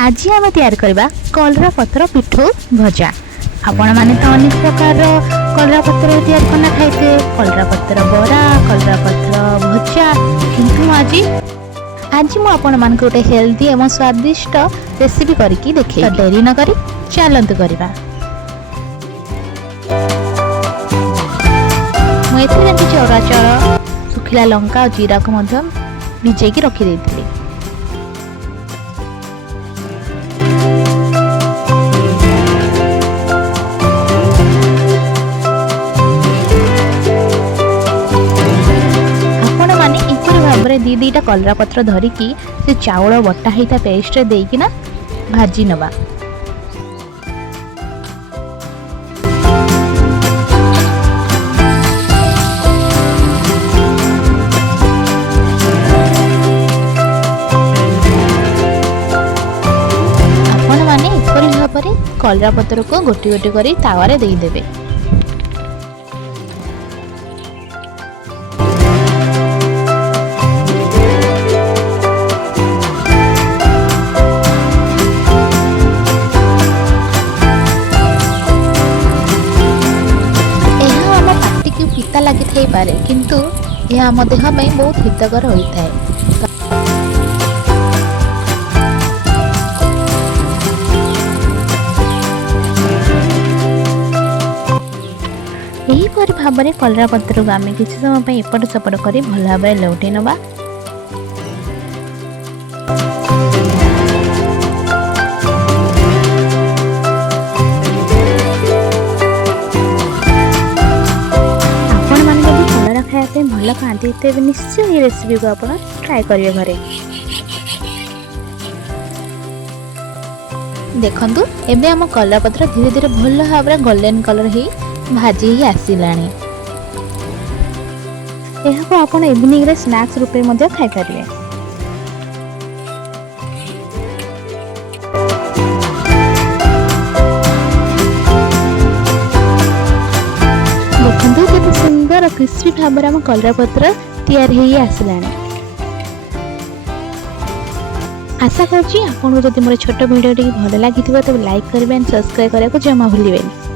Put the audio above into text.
आज आम तैयार करवा कलरा पत्र पिठो भजा। आपण मैंने तो अनेक प्रकार कलरा पत्र तैयार करना खाइथे, कलरा पत्र बरा, कलरा पत्र भजा, किंतु आज मु आपण मान गोटे हेल्दी एवं स्वादिष्ट रेसिपी करके देखे। तो डेरी न करी चलंतु करवा। मुझे किसी अरुआ चाउल, सुखिला लंका और जीरा को भिजेकी रखी देथिले। दी दीटा कलरा पत्र धरिकी से चाउल बटा होता पेस्ट देकिना भाजी नवा। आपण माने एपरि भाबरे कलरा पत्र को गोटी गोटी करी तावारे देई देबे। पिता लगी थे पारे, किंतु यह आम देह में बहुत हितकर होता है। यहीपरि भाव में कलरा पत्र को आम किसी समय एपट सेपट कर भल भाव में लौटे नवा। भल खाती तेज निश्चय ये रेसिपी को आप ट्राए करिए घरे। देखंतु एबे हम कलरा पत्र धीरे धीरे भल भाव में गोल्डन कलर ही भाजी ही आसिलानी। यह को आपण इवनिंग रे स्नैक्स रूपे मध्ये खाइ परिबे। देखंतु केते सुंदर क्रिस्पी भाव में कलरा पत्र तैयार हो आसलानी। आशा करुँच आपको जब मोर छोट वीडियो भल लगी तो लाइक करेंगे, सब्सक्राइब करने को जमा भूलें।